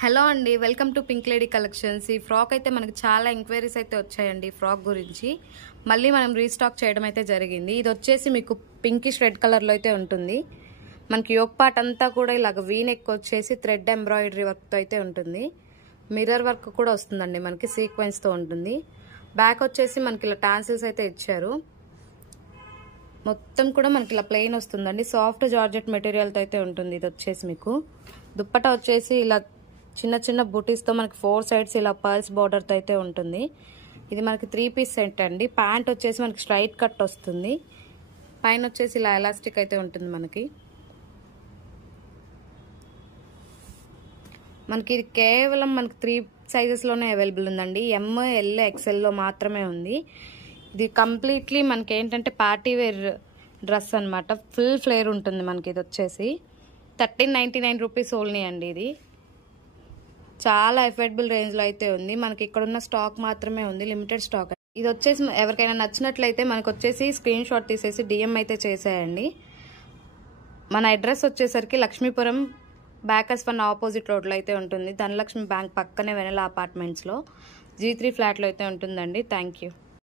Hello అండి, welcome to pink lady collections. ఈ frock అయితే మనకి చాలా ఎంక్వైరీస్ అయితే వచ్చాయండి. ఫ్రాక్ గురించి మళ్ళీ మనం రీస్టాక్ చేయడం అయితే జరిగింది. ఇది వచ్చేసి మీకు పింకిష్ రెడ్ కలర్లో అయితే ఉంటుంది. మనకి యోక్ పార్ట్ అంతా కూడా ఇలాగ వీ నెక్ వచ్చేసి థ్రెడ్ ఎంబ్రాయిడరీ వర్క్తో అయితే ఉంటుంది. మిర్రర్ వర్క్ కూడా వస్తుందండి, మనకి సీక్వెన్స్తో ఉంటుంది. బ్యాక్ వచ్చేసి మనకి ఇలా టాన్సిల్స్ అయితే ఇచ్చారు. మొత్తం కూడా మనకి ఇలా ప్లెయిన్ వస్తుందండి. సాఫ్ట్ జార్జెట్ మెటీరియల్తో అయితే ఉంటుంది. ఇది వచ్చేసి మీకు దుప్పటా వచ్చేసి ఇలా చిన్న చిన్న బూటీస్తో మనకి 4 సైడ్స్ ఇలా పర్ల్స్ బార్డర్తో అయితే ఉంటుంది. ఇది మనకి 3 పీస్ సెట్ అండి. ప్యాంట్ వచ్చేసి మనకి స్ట్రైట్ కట్ వస్తుంది. పైన వచ్చేసి ఇలా ఎలాస్టిక్ అయితే ఉంటుంది. మనకి ఇది కేవలం మనకి 3 సైజెస్లోనే అవైలబుల్ ఉందండి. ఎమ్, ఎల్, ఎక్స్ఎల్లో మాత్రమే ఉంది. ఇది కంప్లీట్లీ మనకి ఏంటంటే పార్టీ వేర్ డ్రెస్ అనమాట. ఫుల్ ఫ్లేర్ ఉంటుంది మనకి. ఇది వచ్చేసి 1399 రూపీస్ ఓన్లీ అండి. ఇది చాలా అఫోర్డబుల్ రేంజ్లో అయితే ఉంది. మనకి ఇక్కడ ఉన్న స్టాక్ మాత్రమే ఉంది, లిమిటెడ్ స్టాక్. ఇది వచ్చేసి ఎవరికైనా నచ్చినట్లయితే మనకు వచ్చేసి స్క్రీన్ షాట్ తీసేసి డిఎం అయితే చేసేయండి. మన అడ్రస్ వచ్చేసరికి లక్ష్మీపురం బ్యాకర్స్ వన్ ఆపోజిట్ రోడ్లో అయితే ఉంటుంది. ధనలక్ష్మి బ్యాంక్ పక్కనే వెనెల అపార్ట్మెంట్స్లో G3 ఫ్లాట్లో అయితే ఉంటుందండి. Thank you.